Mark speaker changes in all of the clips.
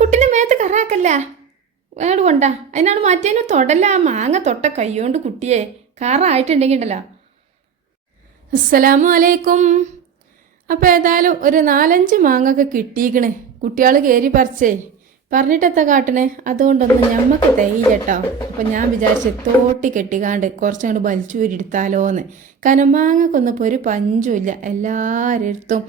Speaker 1: കുട്ടിന്റെ മേത്ത് കറാക്കല്ല. വേട് കൊണ്ട. അതിനാണ് മാറ്റിയതിന് തൊടല്ല. മാങ്ങ തൊട്ട കൈകൊണ്ട് കുട്ടിയെ കറായിട്ടുണ്ടെങ്കിൽ ഉണ്ടല്ലോ അസ്സലാമു അലൈക്കും. അപ്പോൾ ഏതായാലും ഒരു നാലഞ്ച് മാങ്ങൊക്കെ കിട്ടിയിക്കണ് കുട്ടികൾ കയറി പറിച്ചേ. പറഞ്ഞിട്ടെത്താ കാട്ടണേ? അതുകൊണ്ടൊന്നും ഞമ്മക്ക് തേയില്ലട്ടോ അപ്പം ഞാൻ വിചാരിച്ച് തോട്ടി കെട്ടിക്കാണ്ട് കുറച്ചങ്ങോട്ട് വലിച്ചൂരിടുത്താലോന്ന് കാരണം മാങ്ങക്കൊന്നും ഒരു പഞ്ചുമില്ല എല്ലാരെടുത്തും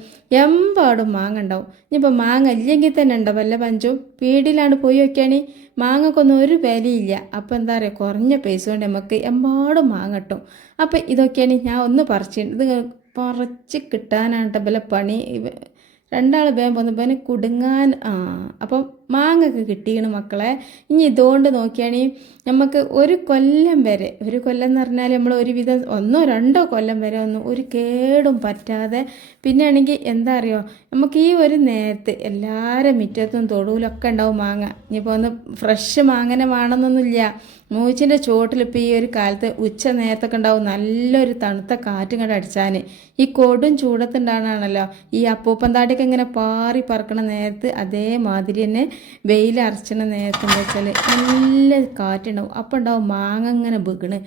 Speaker 1: എമ്പാടും മാങ്ങ ഉണ്ടാവും ഇനിയിപ്പോൾ മാങ്ങ ഇല്ലെങ്കിൽ തന്നെ ഉണ്ടോ വല്ല പഞ്ചും? വീടിലാണ്ട് പോയി നോക്കിയാണി മാങ്ങക്കൊന്നും ഒരു വിലയില്ല. അപ്പോൾ എന്താ പറയുക കുറഞ്ഞ പൈസ കൊണ്ട് നമുക്ക് എമ്പാടും മാങ്ങ കിട്ടും. അപ്പോൾ ഇതൊക്കെയാണ് ഞാൻ ഒന്ന് പറിച്ചിട്ടുണ്ട് ഇത് പറിച്ച് കിട്ടാനാണ് ബല പണി രണ്ടാൾ വേഗം പോന്നു കുടുങ്ങാൻ ആ അപ്പം മാങ്ങൊക്കെ കിട്ടിയാണ് മക്കളെ. ഇനി ഇതുകൊണ്ട് നോക്കിയാണെങ്കിൽ നമുക്ക് ഒരു കൊല്ലം വരെ ഒരു കൊല്ലം എന്ന് പറഞ്ഞാൽ നമ്മൾ ഒരുവിധം ഒന്നോ രണ്ടോ കൊല്ലം വരെ ഒന്നും ഒരു കേടും പറ്റാതെ പിന്നെ ആണെങ്കിൽ എന്താ അറിയോ നമുക്ക് ഈ ഒരു നേരത്ത് എല്ലാവരും മുറ്റത്തും തൊടുവിലൊക്കെ ഉണ്ടാവും മാങ്ങ. ഇനിയിപ്പോൾ ഒന്ന് ഫ്രഷ് മാങ്ങനെ വേണമെന്നൊന്നുമില്ല മൂച്ചിന്റെ ചുവട്ടിൽ ഇപ്പോൾ ഈ ഒരു കാലത്ത് ഉച്ച നേരത്തൊക്കെ ഉണ്ടാവും നല്ലൊരു തണുത്ത കാറ്റും കൂടെ അടിച്ചാൽ ഈ കൊടും ചൂടത്തുണ്ടാണല്ലോ ഈ അപ്പൂപ്പൻ താടിയൊക്കെ ഇങ്ങനെ പാറി പറക്കണ നേരത്ത് അതേമാതിരി തന്നെ വെയിൽ അരച്ചണ നേരത്തെന്ന് വെച്ചാൽ നല്ല കാറ്റുണ്ടാവും അപ്പോൾ ഉണ്ടാവും മാങ്ങ ഇങ്ങനെ ബിഗണ്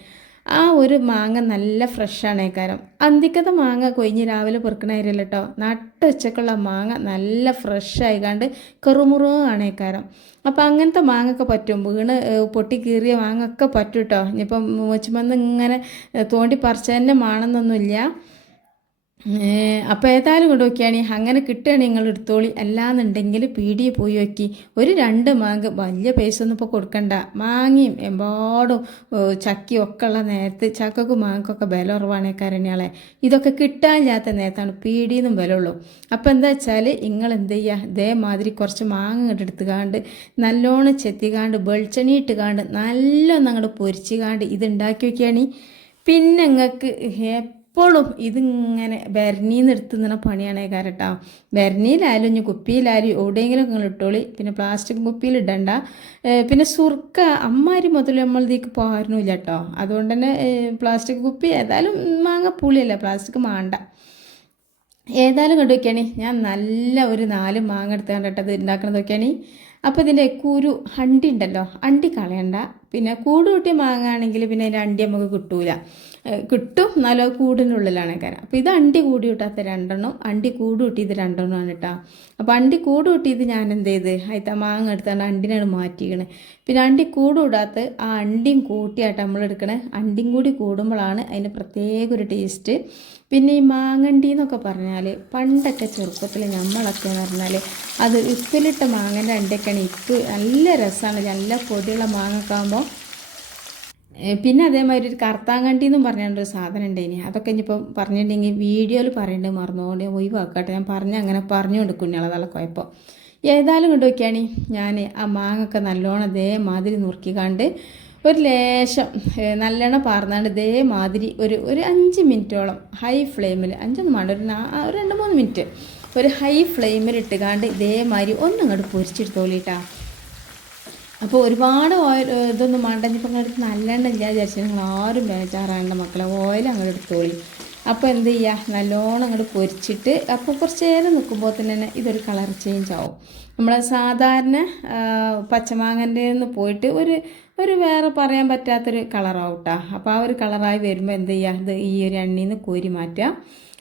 Speaker 1: ആ ഒരു മാങ്ങ നല്ല ഫ്രഷാണ് ഏക്കാരം. അന്തിക്കത്തെ മാങ്ങ കൊഴിഞ്ഞ് രാവിലെ പെറുക്കണായിരുന്നല്ലോ കേട്ടോ നട്ട് ഉച്ചക്കുള്ള മാങ്ങ നല്ല ഫ്രഷ് ആയിക്കാണ്ട് കെറുമുറോ ആണ് ഏക്കാരം. അപ്പോൾ അങ്ങനത്തെ മാങ്ങൊക്കെ പറ്റും. വീണ് പൊട്ടി കീറിയ മാങ്ങ ഒക്കെ പറ്റും കേട്ടോ ഇനിയിപ്പം മൂച്ചുമന്ന് ഇങ്ങനെ തോണ്ടി പറിച്ചതന്നെ മാണെന്നൊന്നുമില്ല അപ്പോൾ ഏതായാലും കൊണ്ട് നോക്കിയാണെങ്കിൽ അങ്ങനെ കിട്ടുകയാണെങ്കിൽ നിങ്ങൾ എടുത്തോളി. അല്ലാന്നുണ്ടെങ്കിൽ പീടി പോയി നോക്കി. ഒരു രണ്ട് മാങ്ങ വലിയ പൈസ ഒന്നും ഇപ്പോൾ കൊടുക്കണ്ട. മാങ്ങയും എമ്പാടും ചക്കിയും ഒക്കെ ഉള്ള നേരത്ത് ചക്കക്ക് മാങ്ങക്കൊക്കെ വില കുറവാണേ കരണിയാളെ. ഇതൊക്കെ കിട്ടാനില്ലാത്ത നേരത്താണ് പീടിയെന്നും വില ഉള്ളൂ. അപ്പോൾ എന്താ വെച്ചാൽ നിങ്ങൾ എന്ത് ചെയ്യുക ഇതേമാതിരി കുറച്ച് മാങ്ങ ഇങ്ങോട്ട് എടുത്തുകാണ്ട് നല്ലോണം ചെത്തിക്കാണ്ട് വെളിച്ചെണ്ണി ഇട്ടുകാണ്ട് നല്ലോണം അങ്ങോട്ട് പൊരിച്ചുകാണ്ട് ഇത് ഉണ്ടാക്കി വയ്ക്കുകയാണ് പിന്നെ നിങ്ങൾക്ക് എപ്പോഴും ഇതിങ്ങനെ ബരണീന്ന് എടുത്ത് നിന്ന പണിയാണ് കേട്ടോ ബരണിയിലായാലും ഇനി കുപ്പിയിലായാലും എവിടെയെങ്കിലും നിങ്ങൾ ഇട്ടോളി. പിന്നെ പ്ലാസ്റ്റിക് കുപ്പിയിൽ ഇടണ്ട. പിന്നെ സുർക്ക അമ്മാരി മുതൽ നമ്മൾ ഇതിക്ക് ഇല്ല കേട്ടോ അതുകൊണ്ട് തന്നെ പ്ലാസ്റ്റിക് കുപ്പി ഏതായാലും മാങ്ങ പുളിയല്ല പ്ലാസ്റ്റിക് മാണ്ട. ഏതായാലും കണ്ടു നോക്കിയാണി. ഞാൻ നല്ല ഒരു നാല് മാങ്ങ എടുത്ത് കണ്ടിട്ടത് ഉണ്ടാക്കണത് നോക്കിയാണി. അപ്പോൾ ഇതിന്റെ കുരു അണ്ടി ഉണ്ടല്ലോ അണ്ടി കളയണ്ട. പിന്നെ കൂട് കൂട്ടി മാങ്ങാണെങ്കിൽ പിന്നെ അതിന്റെ അണ്ടി നമുക്ക് കിട്ടൂല. കിട്ടും. എന്നാലും കൂടിനുള്ളിലാണ് കാരണം അപ്പോൾ ഇത് അണ്ടി കൂടി കൂട്ടാത്ത രണ്ടെണ്ണം. അണ്ടി കൂട് കൂട്ടിയത് രണ്ടെണ്ണമാണ് കേട്ടോ അപ്പോൾ അണ്ടി കൂട് കൂട്ടിയത് ഞാൻ എന്ത് ചെയ്ത്? അതിൽ മാങ്ങ എടുത്താണ് അണ്ടിനാണ് മാറ്റിക്കണേ. പിന്നെ അണ്ടി കൂട് കൂടാത്ത ആ അണ്ടിയും കൂട്ടിയായിട്ട് നമ്മൾ എടുക്കണേ അണ്ടിയും കൂടി കൂടുമ്പോഴാണ് അതിന് പ്രത്യേക ഒരു ടേസ്റ്റ്. പിന്നെ ഈ മാങ്ങണ്ടി എന്നൊക്കെ പറഞ്ഞാൽ പണ്ടൊക്കെ ചെറുപ്പത്തിൽ നമ്മളൊക്കെ എന്ന് പറഞ്ഞാൽ അത് ഉപ്പിലിട്ട മാങ്ങന്റെ അണ്ടൊക്കെയാണ് ഇപ്പ് നല്ല രസമാണ് നല്ല പൊടിയുള്ള മാങ്ങൊക്കെ ആകുമ്പോൾ പിന്നെ അതേമാതിരി ഒരു കർത്താങ്കണ്ടി എന്നും പറഞ്ഞൊരു സാധനം ഉണ്ടായിനി അതൊക്കെ ഇനിയിപ്പോൾ പറഞ്ഞിട്ടുണ്ടെങ്കിൽ വീഡിയോയിൽ പറയേണ്ടത് മറന്നുകൊണ്ട് ഒഴിവാക്കട്ടെ. ഞാൻ പറഞ്ഞ അങ്ങനെ പറഞ്ഞുകൊണ്ട് കുഞ്ഞളതല്ല കുഴപ്പം ഏതായാലും കൊണ്ടുപോയിക്കാണി ഞാൻ ആ മാങ്ങൊക്കെ നല്ലോണം അതേമാതിരി നുറുക്കിക്കാണ്ട് ഒരു ലേശം നല്ലോണം പാർന്നാണ്ട് ഇതേമാതിരി ഒരു ഒരു അഞ്ച് മിനിറ്റോളം ഹൈ ഫ്ലെയിമിൽ അഞ്ചൊന്നും വേണ്ട ഒരു ഒരു രണ്ട് മൂന്ന് മിനിറ്റ് ഒരു ഹൈ ഫ്ലെയിമിൽ ഇട്ടുകാണ്ട് ഇതേമാതിരി ഒന്നും അങ്ങോട്ട് പൊരിച്ചെടുത്തോളിട്ടാ. അപ്പോൾ ഒരുപാട് ഓയിൽ ഇതൊന്നും വേണ്ട ഇനിയിപ്പോൾ അങ്ങോട്ട് നല്ലെണ്ണ ഇല്ല വിചാരിച്ചാൽ നിങ്ങൾ ആരും ബേജാറാണ്ട മക്കളെ ഓയിൽ അങ്ങോട്ട് എടുത്തോളി. അപ്പോൾ എന്ത് ചെയ്യുക നല്ലോണം അങ്ങോട്ട് പൊരിച്ചിട്ട് അപ്പോൾ കുറച്ച് നേരം നിൽക്കുമ്പോൾ തന്നെ ഇതൊരു കളർ ചേഞ്ച് ആവും. നമ്മൾ സാധാരണ പച്ചമാങ്ങന്റെ നിന്ന് പോയിട്ട് ഒരു ഒരു വേറെ പറയാൻ പറ്റാത്തൊരു കളറാവും കേട്ടോ അപ്പോൾ ആ ഒരു കളറായി വരുമ്പോൾ എന്ത് ചെയ്യുക ഇത് ഈ ഒരു എണ്ണയിൽ നിന്ന് കോരി മാറ്റുക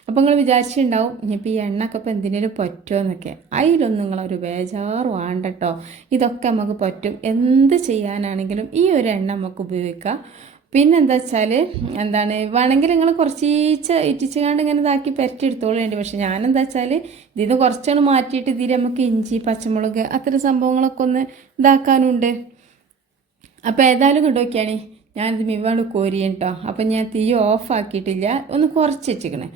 Speaker 1: അപ്പോൾ നിങ്ങൾ വിചാരിച്ചിട്ടുണ്ടാവും ഇനിയിപ്പോൾ ഈ എണ്ണയൊക്കെ ഇപ്പോൾ എന്തിനേലും പറ്റുമോ എന്നൊക്കെ അതിലൊന്നും നിങ്ങളൊരു ബേജാറ് വേണ്ട കേട്ടോ ഇതൊക്കെ നമുക്ക് പറ്റും. എന്ത് ചെയ്യാനാണെങ്കിലും ഈ ഒരു എണ്ണ നമുക്ക് ഉപയോഗിക്കാം. പിന്നെ എന്താ വെച്ചാൽ എന്താണ് വേണമെങ്കിൽ നിങ്ങൾ കുറച്ചീച്ച ഇറ്റിച്ചുകൊണ്ട് ഇങ്ങനെ ഇതാക്കി പെരട്ടിയെടുത്തോളേണ്ടി പക്ഷെ ഞാനെന്താ വെച്ചാൽ ഇതിന് കുറച്ചാണ് മാറ്റിയിട്ട് ഇതിൽ നമുക്ക് ഇഞ്ചി പച്ചമുളക് അത്തരം സംഭവങ്ങളൊക്കെ ഒന്ന് ഇതാക്കാനുണ്ട്. അപ്പോൾ ഏതായാലും കൊണ്ടുപോക്കിയാണ് ഞാനിത് മിവാണ് കോരിയേട്ടോ അപ്പം ഞാൻ തീ ഓഫ് ആക്കിയിട്ടില്ല ഒന്ന് കുറച്ച് വെച്ചിക്കണേ.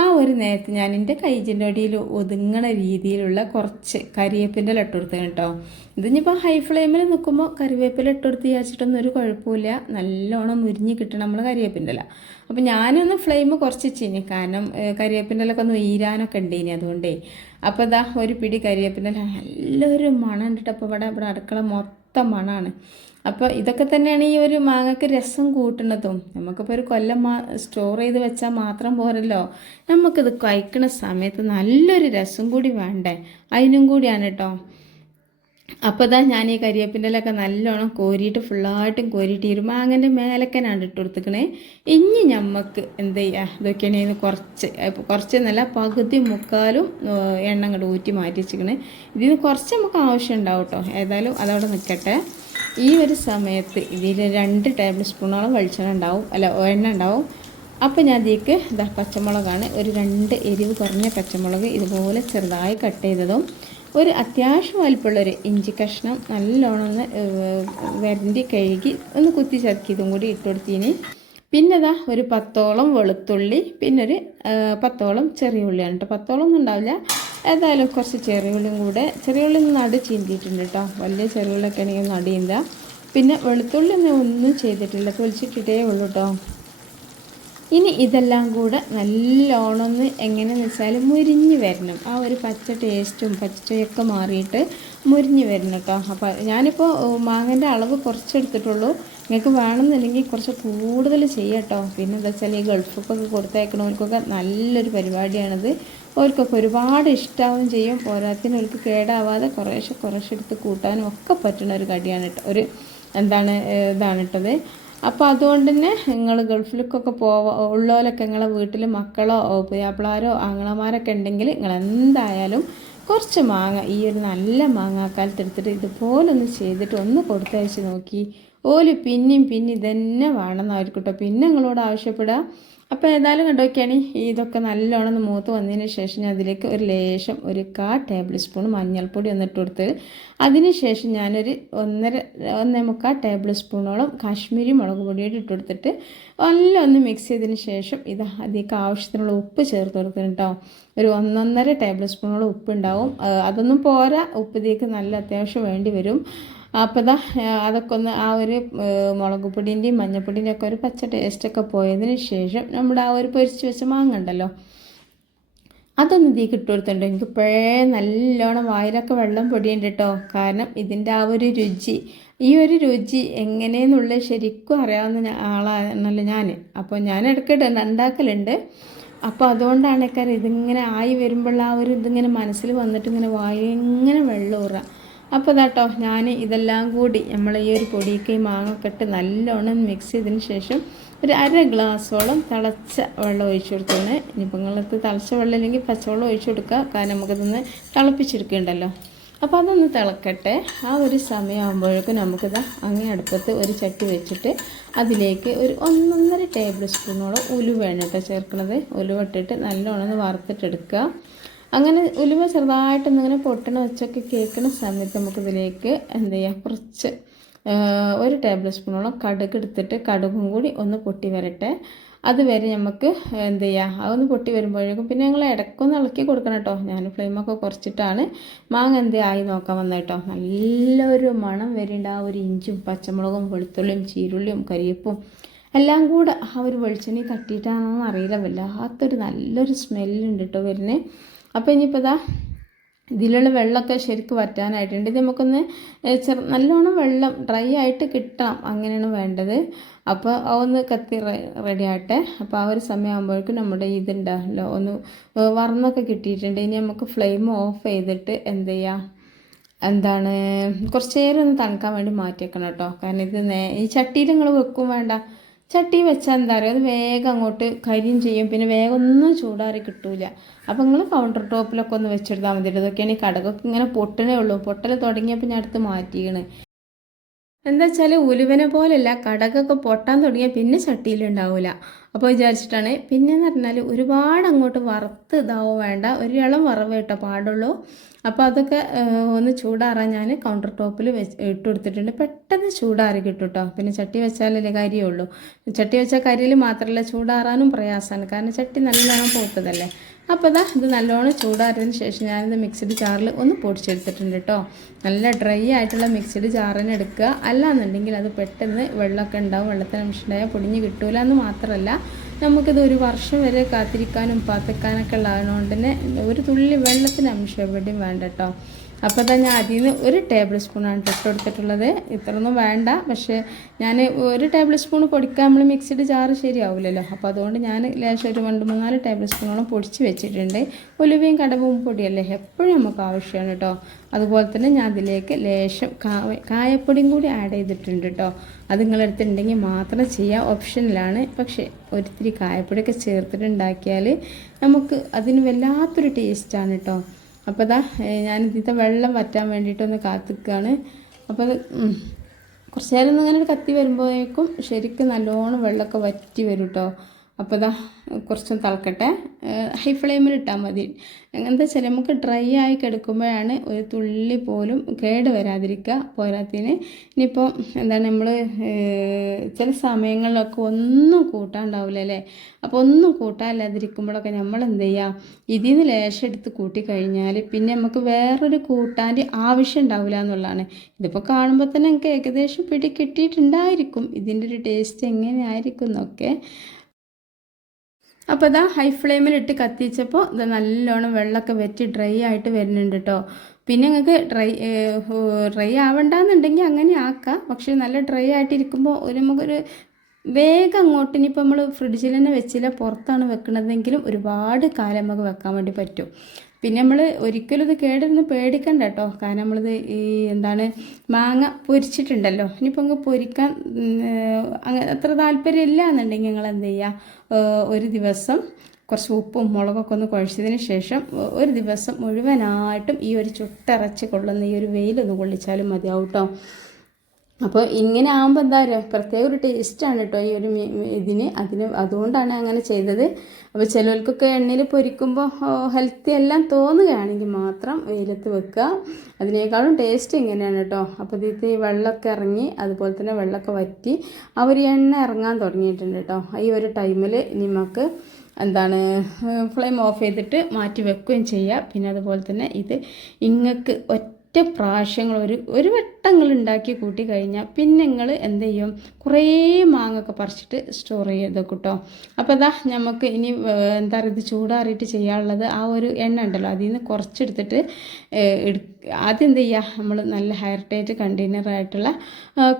Speaker 1: ആ ഒരു നേരത്ത് ഞാൻ എന്റെ കൈജിന്റെ അടിയിൽ ഒതുങ്ങണ രീതിയിലുള്ള കുറച്ച് കരിവേപ്പിന്റെ ഇല ഇട്ടെടുത്ത് കേട്ടോ. ഇതിനിപ്പോൾ ഹൈ ഫ്ലെയിമിൽ നിൽക്കുമ്പോൾ കറിവേപ്പില ഇട്ടുകൊടുത്ത് വിചാരിച്ചിട്ടൊന്നും ഒരു കുഴപ്പമില്ല നല്ലോണം മുരിഞ്ഞ് കിട്ടണം നമ്മൾ കരിവേപ്പിന്റെ ഇല. അപ്പോൾ ഞാനൊന്ന് ഫ്ലെയിം കുറച്ച് വെച്ചിനി കാരണം കറിവേപ്പിന്റെ ഇലൊക്കെ ഒന്ന് ഈരാനൊക്കെ ഉണ്ടേനി അതുകൊണ്ടേ. അപ്പോൾ ഇതാ ഒരു പിടി കരിവേപ്പിന്റെ ഇല. നല്ലൊരു മണം ഉണ്ട് അപ്പോൾ ഇവിടെ ഇവിടെ അടുക്കള മൊത്തം മണമാണ്. അപ്പോൾ ഇതൊക്കെ തന്നെയാണ് ഈ ഒരു മാങ്ങക്ക് രസം കൂട്ടുന്നതും. നമുക്കിപ്പോൾ ഒരു കൊല്ലം മാ സ്റ്റോർ ചെയ്ത് വെച്ചാൽ മാത്രം പോരല്ലോ. നമുക്കിത് കഴിക്കണ സമയത്ത് നല്ലൊരു രസം കൂടി വേണ്ടേ? അതിനും കൂടിയാണ് കേട്ടോ അപ്പോൾ ഇതാ ഞാൻ ഈ കരിയേപ്പിന്റെലൊക്കെ നല്ലോണം കോരിയിട്ട് ഫുള്ളായിട്ടും കോരിയിട്ട് ഇരുമാങ്ങന്റെ മേലക്കനാണ് ഇട്ട് കൊടുത്തിക്കണേ. ഇനി ഞമ്മക്ക് എന്ത് ചെയ്യുക ഇതൊക്കെയാണ് കുറച്ച് കുറച്ച് നല്ല പകുതി മുക്കാലും എണ്ണ അങ്ങോട്ട് ഊറ്റി മാറ്റി വെച്ചിക്കണേ. ഇതിന് കുറച്ച് നമുക്ക് ആവശ്യം ഉണ്ടാവും കേട്ടോ ഏതായാലും അതവിടെ നിൽക്കട്ടെ ഈ ഒരു സമയത്ത് ഇതിൽ രണ്ട് ടേബിൾ സ്പൂണോളം വെളിച്ചെണ്ണ ഉണ്ടാവും. അല്ല എണ്ണ ഉണ്ടാവും. അപ്പോൾ ഞാൻ ഇതിലേക്ക് ഇതാ പച്ചമുളകാണ്. ഒരു രണ്ട് എരിവ് കുറഞ്ഞ പച്ചമുളക് ഇതുപോലെ ചെറുതായി കട്ട് ചെയ്തതും ഒരു അത്യാവശ്യം വലിപ്പമുള്ളൊരു ഇഞ്ചി കഷ്ണം നല്ലോണം ഒന്ന് വരണ്ടി കഴുകി ഒന്ന് കുത്തി ചതക്കിയതും കൂടി ഇട്ട് കൊടുത്തിന്. പിന്നെ ഇതാ ഒരു പത്തോളം വെളുത്തുള്ളി പിന്നെ ഒരു പത്തോളം ചെറിയ ഉള്ളിയാണ് കേട്ടോ പത്തോളം ഒന്നും ഉണ്ടാവില്ല. ഏതായാലും കുറച്ച് ചെറിയ ഉള്ളിയും കൂടെ ചെറിയ ഉള്ളി നടു ചീന്തിയിട്ടുണ്ട് കേട്ടോ വലിയ ചെറിയ ഉള്ളിയൊക്കെ ആണെങ്കിൽ നടിയില്ല പിന്നെ വെളുത്തുള്ളി ഒന്നും ഒന്നും ചെയ്തിട്ടില്ല. തൊലിച്ചിട്ടിട്ടേ ഉള്ളൂ കേട്ടോ ഇനി ഇതെല്ലാം കൂടെ നല്ലോണമെന്ന് എങ്ങനെയെന്ന് വെച്ചാൽ മുരിഞ്ഞ് വരണം. ആ ഒരു പച്ച ടേസ്റ്റും പച്ചയൊക്കെ മാറിയിട്ട് മുരിഞ്ഞ് വരണം കേട്ടോ. അപ്പോൾ ഞാനിപ്പോൾ മാങ്ങന്റെ അളവ് കുറച്ചെടുത്തിട്ടുള്ളൂ. നിങ്ങൾക്ക് വേണമെന്നുണ്ടെങ്കിൽ കുറച്ച് കൂടുതൽ ചെയ്യാം കേട്ടോ. പിന്നെ എന്താ വെച്ചാൽ ഈ ഗൾഫിക്കൊക്കെ കൊടുത്തയക്കണവർക്കൊക്കെ നല്ലൊരു പരിപാടിയാണിത്. അവർക്കൊക്കെ ഒരുപാട് ഇഷ്ടാവും ചെയ്യും. പോരാത്തിന് അവർക്ക് കേടാവാതെ കുറേശ്ശെ കുറേശ്ശെ എടുത്ത് കൂട്ടാനും ഒക്കെ പറ്റുന്ന ഒരു കടിയാണ് കേട്ടോ. ഒരു എന്താണ് ഇതാണ് ഇട്ടത് അപ്പോൾ അതുകൊണ്ട് തന്നെ നിങ്ങൾ ഗൾഫിലേക്കൊക്കെ പോവാ ഉള്ളവരൊക്കെ നിങ്ങളെ വീട്ടിൽ മക്കളോ പുയാപ്പിളാരോ ആങ്ങളമാരൊക്കെ ഉണ്ടെങ്കിൽ നിങ്ങൾ എന്തായാലും കുറച്ച് മാങ്ങ ഈ ഒരു നല്ല മാങ്ങാക്കാലത്ത് എടുത്തിട്ട് ഇതുപോലൊന്ന് ചെയ്തിട്ട് ഒന്ന് കൊടുത്തയച്ച് നോക്കി. ഓൽ പിന്നെയും പിന്നെ ഇതന്നെ വേണമെന്നായിരിക്കട്ടോ കേട്ടോ പിന്നെ നിങ്ങളോട് ആവശ്യപ്പെടുക അപ്പോൾ ഏതായാലും കേണി ഇതൊക്കെ നല്ലോണം ഒന്ന് മൂത്ത് വന്നതിന് ശേഷം ഞാൻ അതിലേക്ക് ഒരു ലേശം ഒരു കാ ടേബിൾ സ്പൂൺ മഞ്ഞൾപ്പൊടി ഒന്ന് ഇട്ട് കൊടുത്ത് അതിന് ശേഷം ഞാനൊരു ഒന്നര ഒന്നേ മുക്കാൽ ടേബിൾ സ്പൂണോളം കാശ്മീരി മുളക് പൊടിയോട് ഇട്ട് കൊടുത്തിട്ട് എല്ലാം ഒന്ന് മിക്സ് ചെയ്തതിന് ശേഷം ഇത് അതിലേക്ക് ആവശ്യത്തിനുള്ള ഉപ്പ് ചേർത്ത് കൊടുക്കണം കേട്ടോ ഒരു ഒന്നൊന്നര ടേബിൾ സ്പൂണോളം ഉപ്പ് ഉണ്ടാവും. അതൊന്നും പോരാ ഉപ്പ് ഇതിലേക്ക് നല്ല അത്യാവശ്യം വേണ്ടി വരും. അപ്പോൾ ഇതാ അതൊക്കെ ഒന്ന് ആ ഒരു മുളക് പൊടിന്റെയും മഞ്ഞപ്പൊടിന്റെയും ഒക്കെ ഒരു പച്ച ടേസ്റ്റൊക്കെ പോയതിന് ശേഷം നമ്മുടെ ആ ഒരു പൊരിച്ച് വെച്ച മാങ്ങ ഉണ്ടല്ലോ. അതൊന്ന് തീ കിട്ടുകൊടുത്തുണ്ട് എനിക്ക് ഇപ്പോഴേ നല്ലോണം വായിലൊക്കെ വെള്ളം പൊടിയുണ്ട് കേട്ടോ കാരണം ഇതിന്റെ ആ ഒരു രുചി ഈ ഒരു രുചി എങ്ങനെയെന്നുള്ളത് ശരിക്കും അറിയാവുന്ന ആളാണല്ലോ ഞാൻ അപ്പോൾ ഞാൻ ഇടയ്ക്കിടെ ഉണ്ടാക്കലുണ്ട്. അപ്പോൾ അതുകൊണ്ടാണ് കാരണം ഇതിങ്ങനെ ആയി വരുമ്പോൾ ആ ഒരു ഇതിങ്ങനെ മനസ്സിൽ വന്നിട്ട് ഇങ്ങനെ വായിൽ ഇങ്ങനെ വെള്ളം ഊറുക. അപ്പോൾ ഇതാട്ടോ ഞാൻ ഇതെല്ലാം കൂടി നമ്മൾ ഈ ഒരു പൊടിയൊക്കെ ഈ മാങ്ങൊക്കെ ഇട്ട് നല്ലോണം മിക്സ് ചെയ്തതിന് ശേഷം ഒരു അര ഗ്ലാസ്സോളം തിളച്ച വെള്ളം ഒഴിച്ചു കൊടുത്താണ്. ഇനിയിപ്പോൾ നിങ്ങൾക്ക് തിളച്ച വെള്ളം ഇല്ലെങ്കിൽ പച്ചവെള്ളം ഒഴിച്ചു കൊടുക്കുക. കാരണം നമുക്കിതൊന്ന് തിളപ്പിച്ചെടുക്കണ്ടല്ലോ അപ്പോൾ അതൊന്ന് തിളക്കട്ടെ. ആ ഒരു സമയമാകുമ്പോഴേക്കും നമുക്കിത് അങ്ങേ അടുപ്പത്ത് ഒരു ചട്ടി വെച്ചിട്ട് അതിലേക്ക് ഒരു ഒന്നൊന്നര ടേബിൾ സ്പൂണോളം ഉലുവയാണ് കേട്ടോ ചേർക്കുന്നത് ഉലുവ ഇട്ടിട്ട് നല്ലോണം ഒന്ന് വറുത്തിട്ടെടുക്കുക. അങ്ങനെ ഉലുവ ചെറുതായിട്ട് ഇങ്ങനെ പൊട്ടണ വെച്ചൊക്കെ കേൾക്കുന്ന സമയത്ത് നമുക്കിതിലേക്ക് എന്ത് ചെയ്യുക കുറച്ച് ഒരു ടേബിൾ സ്പൂണോളം കടുക് എടുത്തിട്ട് കടുകും കൂടി ഒന്ന് പൊട്ടി വരട്ടെ. അതുവരെ നമുക്ക് എന്ത് ചെയ്യുക അതൊന്ന് പൊട്ടി വരുമ്പോഴേക്കും പിന്നെ ഞങ്ങൾ ഇടക്കൊന്ന് ഇളക്കി കൊടുക്കണം കേട്ടോ. ഞാൻ ഫ്ലെയിമൊക്കെ കുറച്ചിട്ടാണ്. മാങ്ങ എന്ത് ആയി നോക്കാൻ വന്നത് കേട്ടോ. നല്ലൊരു മണം വരുന്നുണ്ട് ആ ഒരു ഇഞ്ചും പച്ചമുളകും വെളുത്തുള്ളിയും ചീരുള്ളിയും കരിയപ്പും എല്ലാം കൂടെ ആ ഒരു വെളിച്ചെണ്ണി തട്ടിയിട്ടാണെന്ന് അറിയില്ല. വല്ലാത്തൊരു നല്ലൊരു സ്മെല്ലുണ്ട് കേട്ടോ വരുന്നത് അപ്പോൾ ഇനിയിപ്പോൾ ഇതാ ഇതിലുള്ള വെള്ളമൊക്കെ ശരിക്ക് വറ്റാനായിട്ടുണ്ട്. ഇത് നമുക്കൊന്ന് ചെറു നല്ലോണം വെള്ളം ഡ്രൈ ആയിട്ട് കിട്ടണം അങ്ങനെയാണ് വേണ്ടത്. അപ്പോൾ ഒന്ന് കത്തി റെഡി ആകട്ടെ അപ്പോൾ ആ ഒരു സമയമാകുമ്പോഴേക്കും നമ്മുടെ ഇതുണ്ടല്ലോ ഒന്ന് വറന്നൊക്കെ കിട്ടിയിട്ടുണ്ട്. ഇനി നമുക്ക് ഫ്ലെയിം ഓഫ് ചെയ്തിട്ട് എന്ത് ചെയ്യാം? എന്താണ് കുറച്ച് നേരം ഒന്ന് തണുക്കാൻ വേണ്ടി മാറ്റി വെക്കണം കേട്ടോ. കാരണം ഇത് ഈ ചട്ടിയിൽ നിങ്ങൾ വെക്കും വേണ്ട. ചട്ടി വെച്ചാൽ എന്താ പറയുക അത് വേഗം അങ്ങോട്ട് കരിയും ചെയ്യും. പിന്നെ വേഗം ഒന്നും ചൂടാറി കിട്ടൂല. അപ്പം നിങ്ങൾ കൗണ്ടർ ടോപ്പിലൊക്കെ ഒന്ന് വെച്ചെടുത്താൽ മതി ഇതൊക്കെയാണ് ഈ കടകൊക്കെ ഇങ്ങനെ പൊട്ടണേ ഉള്ളൂ. പൊട്ടൽ തുടങ്ങിയപ്പോൾ ഞാൻ അടുത്ത് മാറ്റിയാണ്. എന്താ വെച്ചാൽ ഉലുവനെ പോലെയല്ല കടകൊക്കെ പൊട്ടാൻ തുടങ്ങിയാൽ പിന്നെ ചട്ടിയിലുണ്ടാവില്ല അപ്പോൾ വിചാരിച്ചിട്ടാണ് പിന്നെയെന്ന് പറഞ്ഞാൽ ഒരുപാട് അങ്ങോട്ട് വറുത്ത് ഇതാവോ വേണ്ട ഒരു ഇളം വറവ് കേട്ടോ പാടുള്ളൂ. അപ്പോൾ അതൊക്കെ ഒന്ന് ചൂടാറാൻ ഞാൻ കൗണ്ടർ ടോപ്പിൽ വെച്ച് ഇട്ട് കൊടുത്തിട്ടുണ്ട്. പെട്ടെന്ന് ചൂടാറി കിട്ടും കേട്ടോ. പിന്നെ ചട്ടി വെച്ചാലല്ലേ കാര്യമുള്ളൂ. ചട്ടി വെച്ചാൽ കരിയിൽ മാത്രമല്ല ചൂടാറാനും പ്രയാസമാണ് കാരണം ചട്ടി നല്ലോണം പോത്തതല്ലേ? അപ്പോൾ ഇതാ ഇത് നല്ലോണം ചൂടാറിയതിന് ശേഷം ഞാനിത് മിക്സഡ് ചാറിൽ ഒന്ന് പൊടിച്ചെടുത്തിട്ടുണ്ട് കേട്ടോ നല്ല ഡ്രൈ ആയിട്ടുള്ള മിക്സഡ് ജാറിന് എടുക്കുക. അല്ലാന്നുണ്ടെങ്കിൽ അത് പെട്ടെന്ന് വെള്ളമൊക്കെ ഉണ്ടാവും. വെള്ളത്തിന് അംശമുണ്ടായാൽ പൊടിഞ്ഞ് കിട്ടൂല എന്ന് മാത്രമല്ല നമുക്കിത് ഒരു വർഷം വരെ കാത്തിരിക്കാനും പാത്തിക്കാനൊക്കെ ഉള്ളതുകൊണ്ട് തന്നെ ഒരു തുള്ളി വെള്ളത്തിന് അംശം എവിടെയും വേണ്ട കേട്ടോ അപ്പോൾ തന്നെ ഞാൻ അതിൽ നിന്ന് ഒരു ടേബിൾ സ്പൂണാണ് ഇട്ട് കൊടുത്തിട്ടുള്ളത്. ഇത്രയൊന്നും വേണ്ട. പക്ഷേ ഞാൻ ഒരു ടേബിൾ സ്പൂൺ പൊടിക്കാൻ നമ്മൾ മിക്സിഡ് ജാറ് ശരിയാവില്ലല്ലോ അപ്പോൾ അതുകൊണ്ട് ഞാൻ ലേശം ഒരു രണ്ട് മൂന്നാൽ ടേബിൾ സ്പൂണോളം പൊടിച്ച് വെച്ചിട്ടുണ്ട്. ഉലുവയും കടവും പൊടിയല്ലേ എപ്പോഴും നമുക്ക് ആവശ്യമാണ് കേട്ടോ അതുപോലെ തന്നെ ഞാൻ അതിലേക്ക് ലേശം കായ കായപ്പൊടിയും കൂടി ആഡ് ചെയ്തിട്ടുണ്ട് കേട്ടോ അത് നിങ്ങളെടുത്തിട്ടുണ്ടെങ്കിൽ മാത്രം ചെയ്യാം. ഓപ്ഷനിലാണ് പക്ഷേ ഒരിത്തിരി കായപ്പൊടിയൊക്കെ ചേർത്തിട്ടുണ്ടാക്കിയാൽ നമുക്ക് അതിന് വല്ലാത്തൊരു ടേസ്റ്റാണ് കേട്ടോ അപ്പോൾ ഇതാ ഞാൻ ഇതിന്റെ വെള്ളം വറ്റാൻ വേണ്ടിയിട്ടൊന്ന് കാത്തിക്കുകയാണ് അപ്പോൾ. കുറച്ച് നേരം ഇങ്ങനെ കത്തി വരുമ്പോഴേക്കും ശരിക്കും നല്ലോണം വെള്ളമൊക്കെ വറ്റി വരും കേട്ടോ അപ്പോൾ ഇതാ കുറച്ച് തിളക്കട്ടെ. ഹൈ ഫ്ലെയിമിൽ ഇട്ടാൽ മതി. എന്താ വെച്ചാൽ നമുക്ക് ഡ്രൈ ആയി കിടക്കുമ്പോഴാണ് ഒരു തുള്ളി പോലും കേട് വരാതിരിക്കുക പോരാത്തിന് ഇനിയിപ്പോൾ എന്താണ് നമ്മൾ ചില സമയങ്ങളിലൊക്കെ ഒന്നും കൂട്ടാണ്ടാവില്ല അല്ലേ? അപ്പോൾ ഒന്നും കൂട്ടാനില്ലാതിരിക്കുമ്പോഴൊക്കെ നമ്മൾ എന്ത് ചെയ്യുക ഇതിൽ നിന്ന് ലേശം എടുത്ത് കൂട്ടിക്കഴിഞ്ഞാൽ പിന്നെ നമുക്ക് വേറൊരു കൂട്ടാന്റെ ആവശ്യം ഉണ്ടാവില്ല എന്നുള്ളതാണ്. ഇതിപ്പോൾ കാണുമ്പോൾ തന്നെ നമുക്ക് ഏകദേശം പിടി കിട്ടിയിട്ടുണ്ടായിരിക്കും. ഇതിന്റെ ഒരു ടേസ്റ്റ് എങ്ങനെയായിരിക്കും എന്നൊക്കെ. അപ്പോൾ ഇതാ ഹൈ ഫ്ലെയിമിലിട്ട് കത്തിച്ചപ്പോൾ ഇത് നല്ലോണം വെള്ളമൊക്കെ വെച്ച് ഡ്രൈ ആയിട്ട് വരുന്നുണ്ട് കേട്ടോ പിന്നെ നിങ്ങൾക്ക് ഡ്രൈ ഡ്രൈ ആവണ്ടെന്നുണ്ടെങ്കിൽ അങ്ങനെ ആക്കാം. പക്ഷേ നല്ല ഡ്രൈ ആയിട്ടിരിക്കുമ്പോൾ ഒരു നമുക്കൊരു വേഗം അങ്ങോട്ട് ഇനിയിപ്പോൾ നമ്മൾ ഫ്രിഡ്ജിൽ തന്നെ വെച്ചില്ല പുറത്താണ് വെക്കുന്നതെങ്കിലും ഒരുപാട് കാലം നമുക്ക് വെക്കാൻ വേണ്ടി പറ്റും. പിന്നെ നമ്മൾ ഒരിക്കലും ഇത് കേടിരുന്ന് പേടിക്കണ്ട കേട്ടോ കാരണം നമ്മളിത് ഈ എന്താണ് മാങ്ങ പൊരിച്ചിട്ടുണ്ടല്ലോ. ഇനിയിപ്പോൾ അങ്ങ് പൊരിക്കാൻ അങ്ങനെ അത്ര താല്പര്യമില്ല എന്നുണ്ടെങ്കിൽ നിങ്ങൾ എന്ത് ചെയ്യുക ഒരു ദിവസം കുറച്ച് ഉപ്പും മുളകൊക്കെ ഒന്ന് കുഴച്ചതിന് ശേഷം ഒരു ദിവസം മുഴുവനായിട്ടും ഈ ഒരു ചുട്ടിറച്ച് കൊള്ളുന്ന ഈ ഒരു വെയിലൊന്ന് കൊള്ളിച്ചാലും മതിയാവും കേട്ടോ അപ്പോൾ ഇങ്ങനെ ആകുമ്പോൾ എന്താ പറയുക പ്രത്യേക ഒരു ടേസ്റ്റാണ് കേട്ടോ ഈ ഒരു ഇതിന്. അതിന് അതുകൊണ്ടാണ് അങ്ങനെ ചെയ്തത്. അപ്പോൾ ചിലർക്കൊക്കെ എണ്ണയിൽ പൊരിക്കുമ്പോൾ ഹെൽത്തി എല്ലാം തോന്നുകയാണെങ്കിൽ മാത്രം വെയിലത്ത് വെക്കുക. അതിനേക്കാളും ടേസ്റ്റ് ഇങ്ങനെയാണ് കേട്ടോ അപ്പോൾ ഇതിൽ വെള്ളമൊക്കെ ഇറങ്ങി അതുപോലെ തന്നെ വെള്ളമൊക്കെ വറ്റി ആ ഒരു എണ്ണ ഇറങ്ങാൻ തുടങ്ങിയിട്ടുണ്ട് കേട്ടോ ഈ ഒരു ടൈമിൽ നമുക്ക് എന്താണ് ഫ്ലെയിം ഓഫ് ചെയ്തിട്ട് മാറ്റി വെക്കുകയും ചെയ്യുക പിന്നെ അതുപോലെ തന്നെ ഇത് ഇങ്ങക്ക് ഒറ്റ ഒറ്റ പ്രാവശ്യങ്ങൾ ഒരു ഒരു വട്ടങ്ങൾ ഉണ്ടാക്കി കൂട്ടി കഴിഞ്ഞാൽ പിന്നെ നിങ്ങൾ എന്ത് ചെയ്യും? കുറേ മാങ്ങൊക്കെ പറിച്ചിട്ട് സ്റ്റോർ ചെയ്ത് കേട്ടോ അപ്പോൾ അതാ നമുക്ക് ഇനി എന്താ പറയുക ഇത് ചൂടാറിയിട്ട് ചെയ്യാനുള്ളത് ആ ഒരു എണ്ണ ഉണ്ടല്ലോ. അതിൽ നിന്ന് കുറച്ചെടുത്തിട്ട് ആദ്യം എന്ത് ചെയ്യുക നമ്മൾ നല്ല ഹെറിറ്റേജ് കണ്ടെയ്നറായിട്ടുള്ള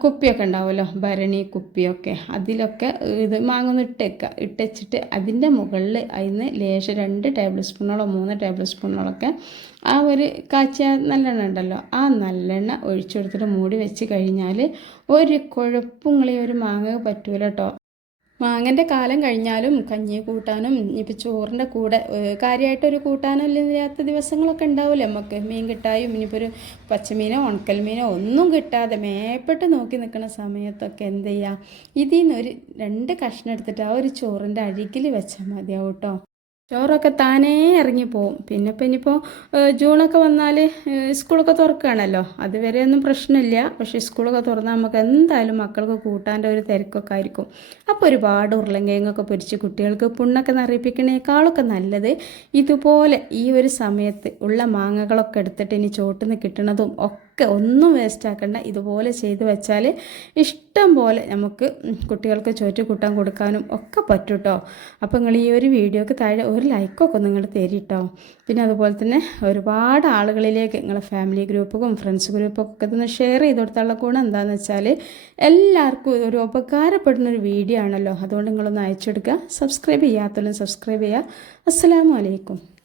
Speaker 1: കുപ്പിയൊക്കെ ഉണ്ടാവുമല്ലോ? ഭരണി കുപ്പിയൊക്കെ. അതിലൊക്കെ ഇത് മാങ്ങൊന്ന് ഇട്ടേക്കുക ഇട്ടച്ചിട്ട് അതിന്റെ മുകളിൽ അതിന് ലേശം രണ്ട് ടേബിൾ സ്പൂണോളോ മൂന്ന് ടേബിൾ സ്പൂണോളൊക്കെ ആ ഒരു കാച്ചിയ നല്ലെണ്ണ ഉണ്ടല്ലോ? ആ നല്ലെണ്ണ ഒഴിച്ചു കൊടുത്തിട്ട് മൂടി വെച്ച് കഴിഞ്ഞാൽ ഒരു കുഴപ്പവും ഈ ഒരു മാങ്ങ പറ്റൂല കേട്ടോ മാങ്ങന്റെ കാലം കഴിഞ്ഞാലും കഞ്ഞി കൂട്ടാനും ഇപ്പം ചോറിന്റെ കൂടെ കാര്യമായിട്ടൊരു കൂട്ടാനും ഇല്ലാത്ത ദിവസങ്ങളൊക്കെ ഉണ്ടാവില്ലേ നമുക്ക് മീൻ കിട്ടായും ഇനിയിപ്പോൾ ഒരു പച്ചമീനോ ഉണക്കൽ മീനോ ഒന്നും കിട്ടാതെ മേപ്പെട്ട് നോക്കി നിൽക്കുന്ന സമയത്തൊക്കെ എന്ത് ചെയ്യാം ഇതിൽ നിന്ന് ഒരു രണ്ട് കഷ്ണം എടുത്തിട്ട് ആ ഒരു ചോറിന്റെ അഴുകിൽ വെച്ചാൽ മതിയാവും കേട്ടോ ചോറൊക്കെ താനേ ഇറങ്ങിപ്പോവും പിന്നെ ഇപ്പം ഇനിയിപ്പോൾ ജൂണൊക്കെ വന്നാൽ സ്കൂളൊക്കെ തുറക്കുകയാണല്ലോ അതുവരെ ഒന്നും പ്രശ്നമില്ല. പക്ഷേ സ്കൂളൊക്കെ തുറന്നാൽ നമുക്ക് എന്തായാലും മക്കൾക്ക് കൂട്ടാന്റെ ഒരു തിരക്കൊക്കെ ആയിരിക്കും. അപ്പോൾ ഒരുപാട് ഉരുളങ്കിഴങ്ങൊക്കെ പൊരിച്ച് കുട്ടികൾക്ക് പുണ്ണൊക്കെ നിറയിപ്പിക്കണേക്കാളൊക്കെ നല്ലത് ഇതുപോലെ ഈ ഒരു സമയത്ത് ഉള്ള മാങ്ങകളൊക്കെ എടുത്തിട്ട് ഇനി ചോട്ടിൽ നിന്ന് കിട്ടണതും ഒക്കെ ഒക്കെ ഒന്നും വേസ്റ്റ് ആക്കണ്ട. ഇതുപോലെ ചെയ്ത് വെച്ചാൽ ഇഷ്ടം പോലെ നമുക്ക് കുട്ടികൾക്ക് ചോറ്റ് കൂട്ടാൻ കൊടുക്കാനും ഒക്കെ പറ്റും കേട്ടോ അപ്പോൾ നിങ്ങൾ ഈ ഒരു വീഡിയോക്ക് താഴെ ഒരു ലൈക്കൊക്കെ നിങ്ങൾ തരിട്ടോ പിന്നെ അതുപോലെ തന്നെ ഒരുപാട് ആളുകളിലേക്ക് നിങ്ങളെ ഫാമിലി ഗ്രൂപ്പും ഫ്രണ്ട്സ് ഗ്രൂപ്പൊക്കെ ഒന്ന് ഷെയർ ചെയ്ത് കൊടുത്തുള്ള ഗുണം എന്താണെന്ന് വെച്ചാൽ എല്ലാവർക്കും ഒരു ഉപകാരപ്പെടുന്ന ഒരു വീഡിയോ ആണല്ലോ. അതുകൊണ്ട് നിങ്ങളൊന്ന് അയച്ചെടുക്കുക സബ്സ്ക്രൈബ് ചെയ്യാത്തവരും സബ്സ്ക്രൈബ് ചെയ്യുക. അസ്സാം വലൈക്കും